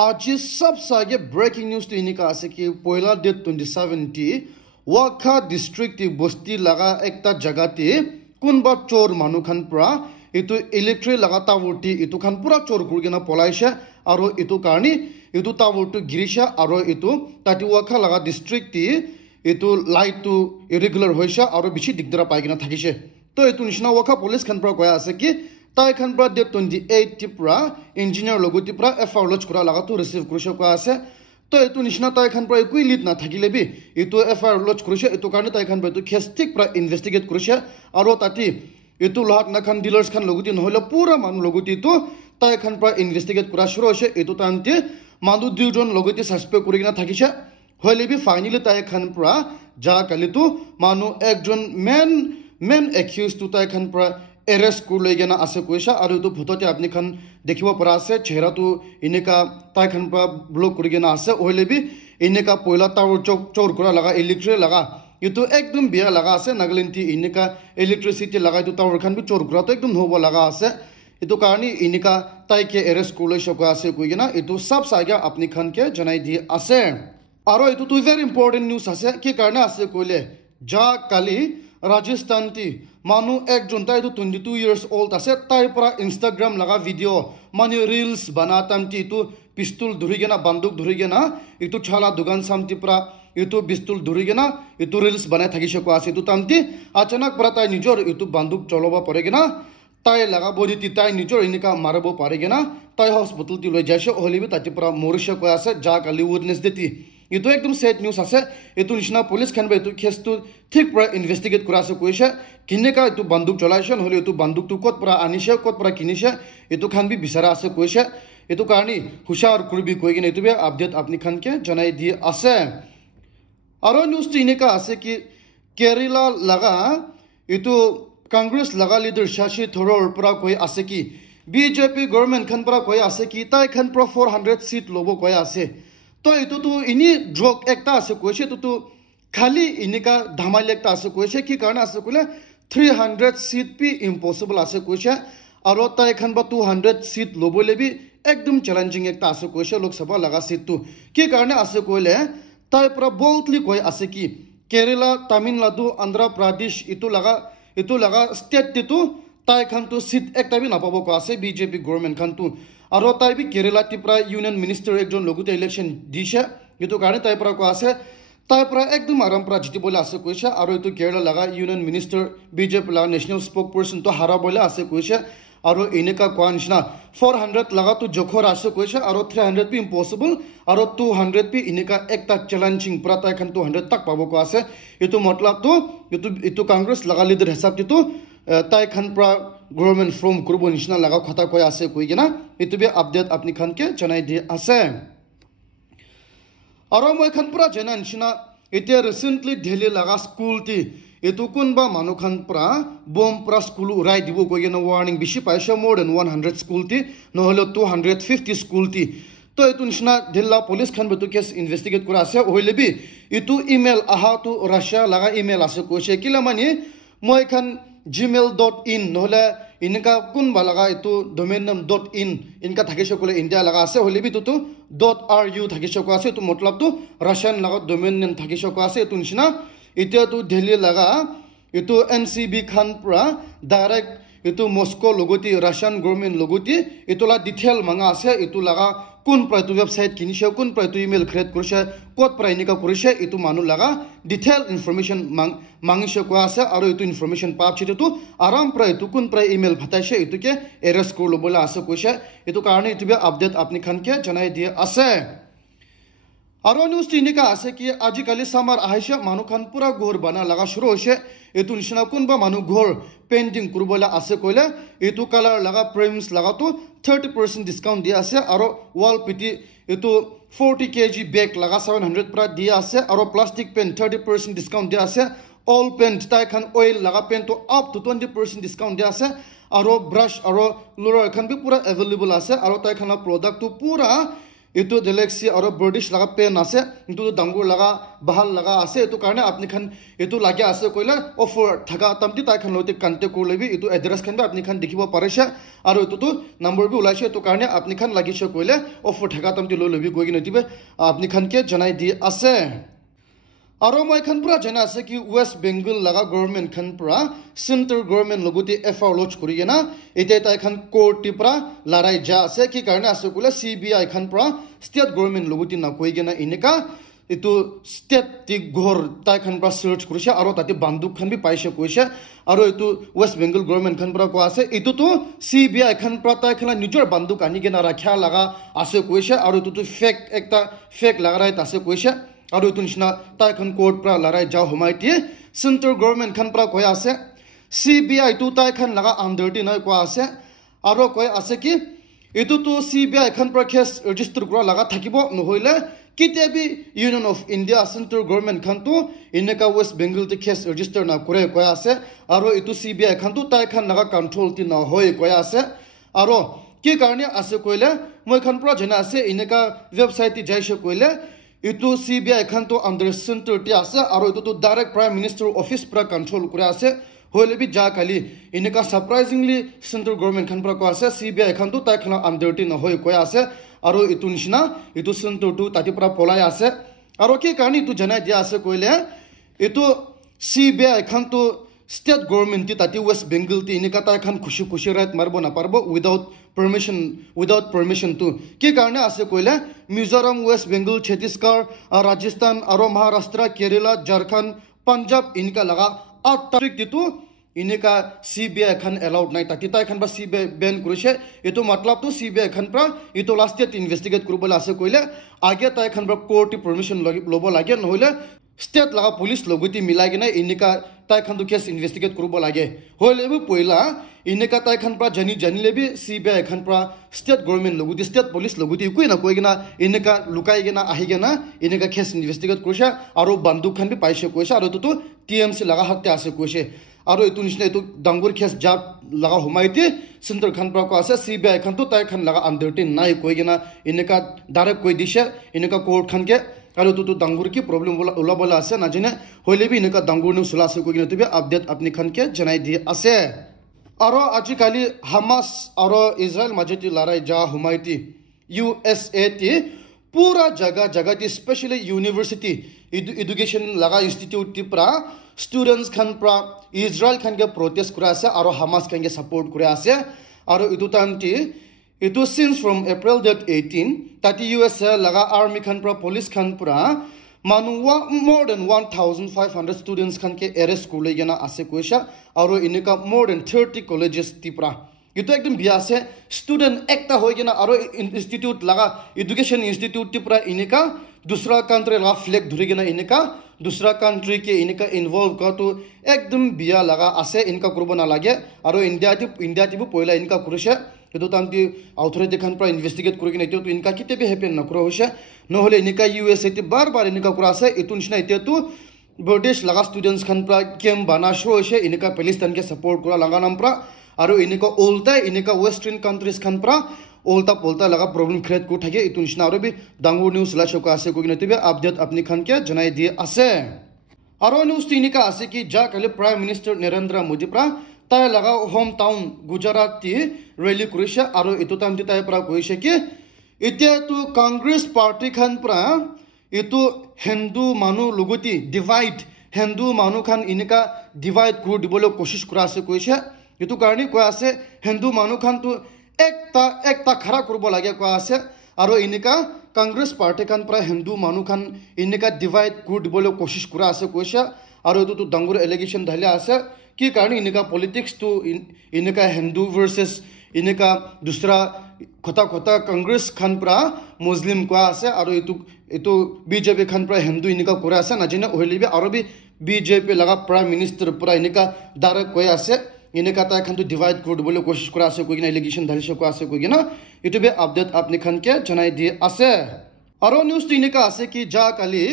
आज सबसे आगे ब्रेकिंग न्यूज तो इन्हीं का आसे कि पहला डेट 2070 वाखा डिस्ट्रिक्ट बस्ती लगा एक ता जगह ते कुन बा चोर मानु खान पुरा इतु इलेक्ट्रिक लगाता वोटी इतु खान पुरा चोर कुरगेना पलाइशा आरो इतु कारणी इतु ता वोटु गिरिशा आरो इतु ताति वाखा लगा डिस्ट्रिक्ट ती इतु लाइट टू इरेगुलर होइशा आरो बिछि दिगदरा पाइगेना थाकिशे तो इतु निशना वाखा पुलिस खान पुरा गया आसे कि ताई खान पुरा डेट 28 टिप्रा इंजीनियर लोगो टिप्रा एफआर लॉन्च करा लगा तो रिसीव कुरशो को आसे तो इतु निशना ताई खान पुरा कोई लीड ना थाकिले बि इतु एफआर लॉन्च कुरशे इतु कारणे ताई खान पुरा तो केस ठीक पुरा इन्वेस्टिगेट कुरशे आरो ताति इतु लाहट ना खान डीलर्स खान लोगोती नहले पूरा मान लोगोती तो ताई खान पुरा इन्वेस्टिगेट कुरा शुरू होशे इतु तांते मानु दुजन लोगोती सस्पेक्ट कुरिगिना थाकिशे होले बि फाइनली ताई खान पुरा जा काली तो मानु एकजन मेन एक्यूज तो ताई खान पुरा एरेस्ट कर ले गया आसे कोइसा और तो फोटोते आपनि खान देखिबो परा आसे चेहरा तो इनेका ताई खान पुरा ब्लॉक कर गया आसे होले बि इनेका पहिला टावर चोर करा लगा इलेक्ट्रिक लगा ये तो एकदम बिया लगा आसे नागालैंड ती इनेका इलेक्ट्रिसिटी लगा तो टावर खान भी चोर करा तो एकदम होबो लगा आसे ये तो कारणी इनेका ताई के एरेस्ट कर ले सको आसे कोइना ये तो सब सागा आपनि खान के जनाई दी आसे और ये तो वेरी इंपोर्टेंट न्यूज़ आसे कि कारणे आसे कोइले जा काली राजस्थान ती मानु एक जन ताई तो 22 years old आसे ताई परा इंस्टाग्राम लगा वीडियो माने रील्स बनाताम ती तो पिस्तौल धुरिगेना बंदूक धुरिगेना इतु छाला दुकान सामती परा इतु पिस्तौल धुरिगेना इतु रील्स बनाय थाकिसको आसे इतु तामती अचानक परा ताई निजर इतु बंदूक चलोबा परेगेना ताई लगा बोदी ताई निजर इनिका मारबो पारेगेना ताई हॉस्पिटल ती लय जायशो होलिबि ताति परा मोरिशको आसे जा काली विटनेस देती ये तो एकदम सैड न्यूज़ आसे ये तो निशना पुलिस खान बे तो केस तो ठीक पूरा इन्वेस्टिगेट करा से कोइशे किन्ने का तो बंदूक चलाइशन होले तो बंदूक तो कोत पूरा आनिशे कोत पूरा किनिशे ये तो खान भी बिसरा आसे कोइशे ये तो कारणी हुशार कुरबी कोइगे ने तो बे अपडेट अपनी खान के जनाई दी आसे आरो न्यूज़ तिने का आसे कि केरला लगा ये तो कांग्रेस लगा लीडर शशि थरूर पूरा कोई आसे कि बीजेपी गवर्नमेंट खान पूरा कोई आसे कि ताई खान पूरा 400 सीट लोबो कोई आसे तो ये तो इनी ड्रग एकता आसे कोइशे तो खाली इनिका धमाल एकता आसे कोइशे कि कारण आसे कोले 300 सीट भी इम्पॉसिबल आसे कोइशे और ताई खान बा 200 सीट लोबोले भी एकदम चैलेंजिंग एकता आसे कोइशे लोकसभा लगा सीट तो कि कारण आसे कोले ताई पूरा बोल्डली कोई आसे कि केरला तमिलनाडु आंध्र प्रदेश इतु लगा स्टेट तो ताई खान तो सीट एकता भी ना पाबो को आसे बीजेपी गवर्नमेंट खान तो और ताई भी केरला टिप्रा यूनियन मिनिस्टर एक जन लोगोते इलेक्शन दिशे ये तो कारणे ताई परा को आसे ताई परा एकदम आराम परा जिति बोले आसे कोइसे और तो केरला लगा यूनियन मिनिस्टर बीजेपी लगा नेशनल स्पोक पर्सन तो हारा बोले आसे कोइसे और इनेका क्वानिशना 400 लगा तो जोखर आसे कोइसे और 300 भी इम्पॉसिबल और 200 भी इनेका एकता चैलेंजिंग परा ताई खान 200 तक पाबो को आसे ये तो मतलब तो ये तो कांग्रेस लगा लीडर हिसाब तो ताई खान पुरा गवर्नमेंट फ्रॉम कुरबो निशना लगा खता कोई आसे कोई गेना इतु बे अपडेट अपनी खान के जनाई दे आसे और मैं खान पुरा जना निशना इते रिसेंटली दिल्ली लगा स्कूल ती इतु कुनबा मानु खान पुरा बम पुरा स्कूल उराय दिबो कोई गेना वार्निंग बिशी पाइशा मोर देन 100 स्कूल ती नहले 250 स्कूल ती तो इतु निशना दिल्ला पुलिस खान बेतु केस इन्वेस्टिगेट करा आसे होइले बि इतु ईमेल आहा तो रशिया लगा ईमेल आसे कोइसे किला माने मैं खान gmail.in नहले इनका कुन बालगा इतु डोमेन नाम .in इनका थाकिसो कोले इंडिया लगा आसे होले भी तो .ru थाकिसो को आसे तो मतलब तो रशियन लगा डोमेन नेम थाकिसो को आसे तो निशना इते तो दिल्ली लगा इतु एनसीबी खान पुरा डायरेक्ट इतु मॉस्को लोगोती रशियन गवर्नमेंट लोगोती इतुला डिटेल मांगा आसे इतु लगा कुन प्राय तो वेबसाइट किनिसे कुन प्राय तो ईमेल क्रिएट करसे कोड प्राय निका करसे इतु मानु लगा डिटेल इनफॉरमेशन मांगिसे को आसे और इतु इनफॉरमेशन पाप छिते तो आराम प्राय तो कुन प्राय ईमेल भताइसे इतु के एरेस्ट कर लो बोला आसे कोइसे इतु कारणे इतु बे अपडेट अपनी खान के जनाई दिए आसे और न्यूज़ तिनिका आसे कि आजिकाली सामार आहिसे मानु खान पूरा घर बना लगा शुरू होसे इतु निशना कुनबा मानु घर पेंटिंग कुरबोला आसे कोइले इतु कलर लगा प्रेम्स लगा तो 30% डिस्काउंट दिया आसे और वॉल पिटी इतु 40 kg बैग लगा 700 प्रा दिया आसे और प्लास्टिक पेन 30% डिस्काउंट दिया आसे ऑल पेंट ताई खान ऑयल लगा पेन तो अप टू 20% डिस्काउंट दिया आसे और ब्रश और लोलर खान भी पूरा अवेलेबल आसे और ताई खान प्रोडक्ट तो पूरा itu galaxy aro british laga pen ase itu dangur laga bahal laga ase itu karne apni khan itu lagi ase koile offer thaga tamti tai khan lote contact korlebi itu address khan bi apni khan dikhibo paresha aro itu number bi ulaise itu karne apni khan lagi she koile offer thaga tamti lo lobi gogi notibe apni khan ke janai di ase aro moi khan pura jana ase ki west bengal laga government khan pura central government loguti FR lodge kurigena ite tai khan court ti pura larai ja ase ki karne ase kula CBI khan pura state government loguti na koigena inika itu state ti gor tai khan pura search kurisha aro tati banduk khan bi paise koise aro itu west bengal government khan pura ko ase itu to CBI khan pura tai khan nijor banduk ani gena rakhya laga ase koise aro itu fake ekta fake lagarai ase koise aro itu nishna tai khan court pra larai jaw humaiti central government khan pra koya ase CBI tu tai khan laga under ti nai ko ase aro koi ase ki itu to CBI khan pra case register kora laga thakibo nohoile kitebi union of india central government khan tu ineka west bengal ti case register na kore koya ase aro itu CBI khan tu tai khan laga control ti na hoi koya ase aro ki karne ase koile moi khan pra jana ase ineka website ti jaise koile itu CBI khan to under center ti ase aro itu to direct prime minister office pra control kura ase hoile bi ja kali ineka surprisingly central government khan pra ko ase CBI khan to tai khan under ti na hoi ko ase aro itu nishna itu center to tati pra polai ase aro ki kani tu janai dia ase koile itu CBI khan to state government ti tati west bengal ti ineka tai khan khushi right marbo na parbo without permission tu ki karne ase koile mizoram west bengal chhattisgarh rajasthan aro maharashtra kerala jharkhand punjab inka laga 8 district tu ineka CBI khan allowed nai tati tai khan ba CBI ban kurise itu matlab tu CBI khan pra itu last year investigate kurbola ase koile age tai khan ba court permission lobo lage nohile state laga police loguti milagena inika tai khan tu case investigate kurubo lage hoile bu poila inika tai khan pra jani lebi CBI khan pra state government loguti state police loguti kuina koigena inika lukai gena ahigena inika case investigate kurusha aro banduk khan bi paise koise aro tu TMC laga hakte ase koise aro itu nishna itu dangur case jab laga humaiti center khan pra ko ase CBI khan tu tai khan laga under tin nai koigena inika direct koi disha inika court khan ke aro tu dangur ki problem ola bola ase na jene hoile bi ineka dangur nu sula se ko gina tebe update apni khan ke janai di ase aro aji kali Hamas aro Israel majeti larai ja humaiti USA ti pura jaga ti especially university education laga institute ti pra students khan pra Israel khan ke protest kura ase aro Hamas khan ke support kura ase aro itu time ti itu since from April date 18 tati USA laga army khan pra police khan pura manuwa more than 1500 students khan ke arrest kurle gena ase koisha aro inika more than 30 colleges tipra itu ekdom bia ase student ekta hoy gena aro institute laga education institute tipra inika dusra country laga flag dhuri gena inika dusra country ke inika involve ka to ekdom bia laga ase inka kurbo na lage aro india ti bu poila inka kurusha itu tamti authority khan pra investigate kurigena itu inka kite be happen na kuro hoisha nohole inika USA ti bar inika kurase itu nishna itu British laga students khan pra camp bana show hoishe inika Palestine ke support kura laga nam pra aro inika ulta inika western countries khan pra ulta polta laga problem create ko thake itu nishna aro bi dangur news la show ka ase ko gina tibe update apni khan ke janai di ase aro news inika ase ki ja kale prime minister Narendra Modi pra tai laga hometown Gujarat ti rally kurisha aro itu tam ti tai pra koise ki itia tu Congress party khan pra itu Hindu manu loguti divide Hindu manu khan inika divide kur dibolo koshish kura ase koise itu karni ko ase Hindu manu khan tu ekta khara kurbo lage ko ase aro inika Congress party khan pra Hindu manu khan inika divide kur dibolo koshish kura ase koise aro itu tu dangur allegation dhale ase ki karni inika politics tu inika Hindu versus inika dusra khota Congress khan pra Muslim ko ase aro itu BJP khan pra Hindu inika kura ase na jine ohlibi aro bi BJP laga prime minister pura inika direct ko ase inika ta khan tu divide kod bole koshish kura ase kogina allegation dhalishe ko ase kogina itu be update apni khan ke janai di ase aro news tu inika ase ki ja kali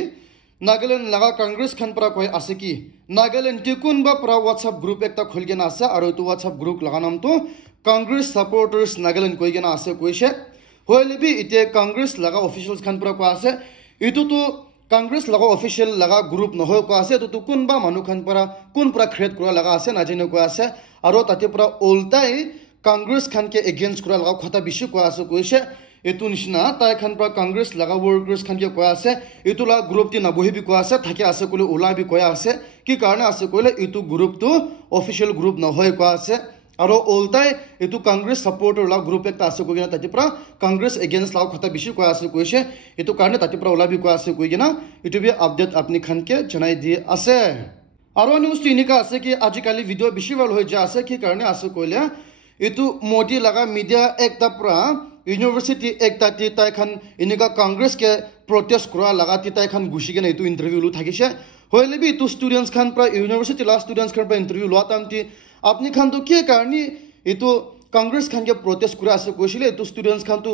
Nagaland laga Congress khan pra koi ase ki Nagaland tikun ba pra WhatsApp group ekta khulgena ase aro tu WhatsApp group laga nam tu Congress supporters Nagaland koi gena ase koise হইলে B ইতে কংগ্রেস লাগা officials খান পুরা কোয়া আছে ইটো তো কংগ্রেস লাগা official লাগা গ্রুপ নহয় কোয়া আছে তো কোনবা মানুহ খান পুরা কোন পুরা ক্রিয়েট কৰা লাগা আছে নাজানো কোয়া আছে আৰু তাতে পুৰা উল্টাই কংগ্ৰেস খানকে এগেইনস্ট কৰা লাগা কথা বেশি কোয়া আছে কইছে এটু নিচিনা তাই খান পুরা কংগ্রেস লাগা ওয়ার্কার্স খানকে কোয়া আছে ইটো লাগা গ্রুপ তি নবহিবি কোয়া আছে থাকে আছে কইলে ওলাবি কোয়া আছে কি কারণে আছে কইলে ইটো গ্রুপ তো অফিসিয়াল গ্রুপ নহয় কোয়া আছে আৰু উল্টাই এটু কংগ্রেস সাপোর্টার লাগা গ্রুপ একটা আছে কইনা তাতে পুরা কংগ্রেস এগেইনস্ট লাগা কথা বেশি কোয়া আছে কইছে এটু কারণে তাতে পুরা ওলাবি কোয়া আছে কইনা ইটো বি আপডেট আপনি খানকে জানাই দি আছে আৰু নিউজ তিনিকা আছে কি আজিকালি ভিডিও বেশি ভালো হৈ যা আছে কি কারণে আছে কইলে এটু মোদি লাগা মিডিয়া একটা পুরা ইউনিভার্সিটি একটা তি তাই খান ইনিকা কংগ্রেস কে প্রটেস্ট করা লাগা তি তাই খান গুছি কেনে এটু ইন্টারভিউ লু থাকিছে হইলে বি এটু স্টুডেন্টস খান পুরা ইউনিভার্সিটি লা স্টুডেন্টস খান পুরা ইন্টারভিউ লওয়া তামতি আপনি খান তো কি কারণে এটু কংগ্রেস খান কে প্রটেস্ট করে আছে কইছিলে এটু স্টুডেন্টস খান তো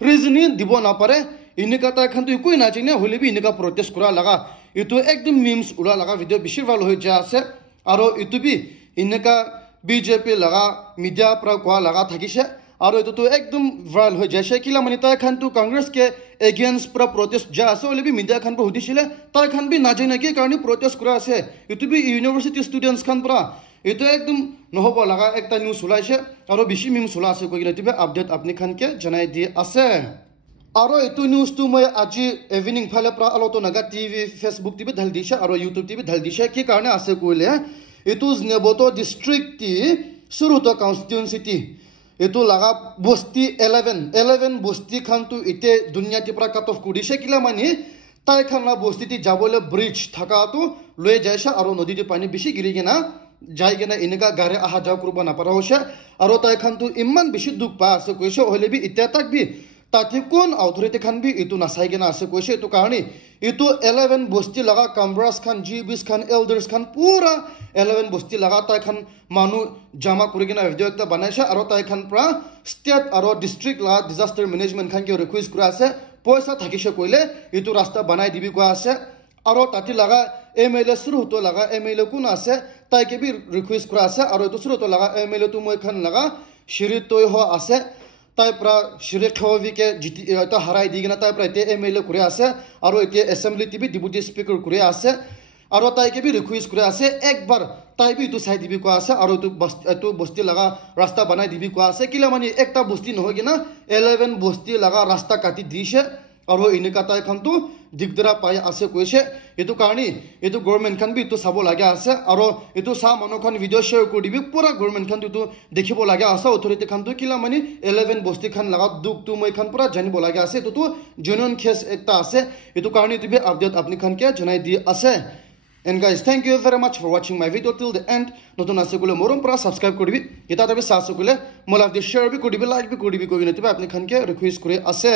রিজনি দিব না পারে ইনিকা তাই খান তো কই না চিনে হইলে বি ইনিকা প্রটেস্ট করা লাগা এটু একদম মিমস উলা লাগা ভিডিও বেশি ভালো হৈ যা আছে আর এটু বি ইনিকা বিজেপি লাগা মিডিয়া পুরা কোয়া লাগা থাকিছে আর এটু তো একদম ভাইরাল হৈ যাইছে কিলা মানে তাই খান তো কংগ্রেস কে এগেইনস্ট পুরা প্রটেস্ট যা আছে হইলে বি মিডিয়া খান পুরা হুদিছিলে তাই খান বি না জানে কি কারণে প্রটেস্ট করা আছে এটু বি ইউনিভার্সিটি স্টুডেন্টস খান পুরা এটু একদম নহব লাগা একটা নিউজ ওলাইছে আর বেশি মিমস ওলা আছে কইলে এটু আপডেট আপনি খানকে জানাই দি আছে আর এটু নিউজ তো মই আজি ইভিনিং ফালে প্রা আলোচনা টিভি ফেসবুক টিভি ঢাল দিছে আর ইউটিউব টিভি ঢাল দিছে কি কারণে আছে কইলে এটু নেবতো ডিস্ট্রিক্ট টি সুরুতো কনস্টিটুয়েন্সি টি এটু লাগা বস্তি 11 বস্তি খান তো ইতে দুনিয়া টি প্রা কাট অফ করিছে কিলা মানে তাই খান না বস্তিটি যাবলে ব্রিজ থাকা তো লয়ে যাইছে আর নদীতে পানি বেশি গিরি গেনা যাই গেনা এনেকা গাড়ি আহা যাওয়া করব না পারা হইছে আর তাই খান তো ইমান বেশি দুঃখ পা আছে কইছে হইলে বি ইতে তাক বি তাতে কোন অথরিটি খান বি ইটু নাসাই গেনা আছে কইছে এটু কারণে ইটু 11 বস্তি লাগা কামরাস খান জিবিস খান এল্ডার্স খান পুরা 11 বস্তি লাগা তাই খান মানু জামা করে গেনা ভিডিও একটা বানাইছে আর তাই খান প্রা স্টেট আর ডিস্ট্রিক্ট লা ডিজাস্টার ম্যানেজমেন্ট খান কে রিকোয়েস্ট করে আছে পয়সা থাকিছে কইলে ইটু রাস্তা বানাই দিবি কোয়া আছে আর তাতে লাগা এমএলএ শুরু হতো লাগা এমএলএ কোন আছে তাইকে বি রিকোয়েস্ট করা আছে আর তো শুরু হতো লাগা এমএলএ তো মই খান লাগা শিরি তৈ হ আছে তাই প্রা শিরি খবিকে জিতি এটা হারাই দি গনা তাই প্রা তে এমএলএ করে আছে আর এতে অ্যাসেম্বলি টিভি ডেপুটি স্পিকার করে আছে আর তাইকে বি রিকোয়েস্ট করে আছে একবার তাই বি তো সাই দিবি কো আছে আর তো বস্তি লাগা রাস্তা বানাই দিবি কো আছে কিলা মানে একটা বস্তি নহয় গনা 11 বস্তি লাগা রাস্তা কাটি দিছে আর ইনিকা তাই খান তো দিগদরা পাই আছে কইছে এটু কারণে এটু গভর্নমেন্ট খান বি তো সাবো লাগে আছে আর এটু সা মনো খান ভিডিও শেয়ার কৰি দিবি পুরা গভর্নমেন্ট খান তো দেখিব লাগে আছে অথরিটি খান তো কিলা মানে 11 বস্তি খান লাগা দুখ তো মই খান পুরা জানিব লাগে আছে তো জেনুইন কেস একটা আছে এটু কারণে তুমি আপডেট আপনি খান কে জানাই দি আছে And guys, thank you very much for watching my video till the end. নতুন আছে গুলো মরম পুরা সাবস্ক্রাইব করবি এটা তবে সাসু গুলো মোলা দি শেয়ার বি করবি লাইক বি করবি কইনা তবে আপনি খান কে রিকোয়েস্ট করে আছে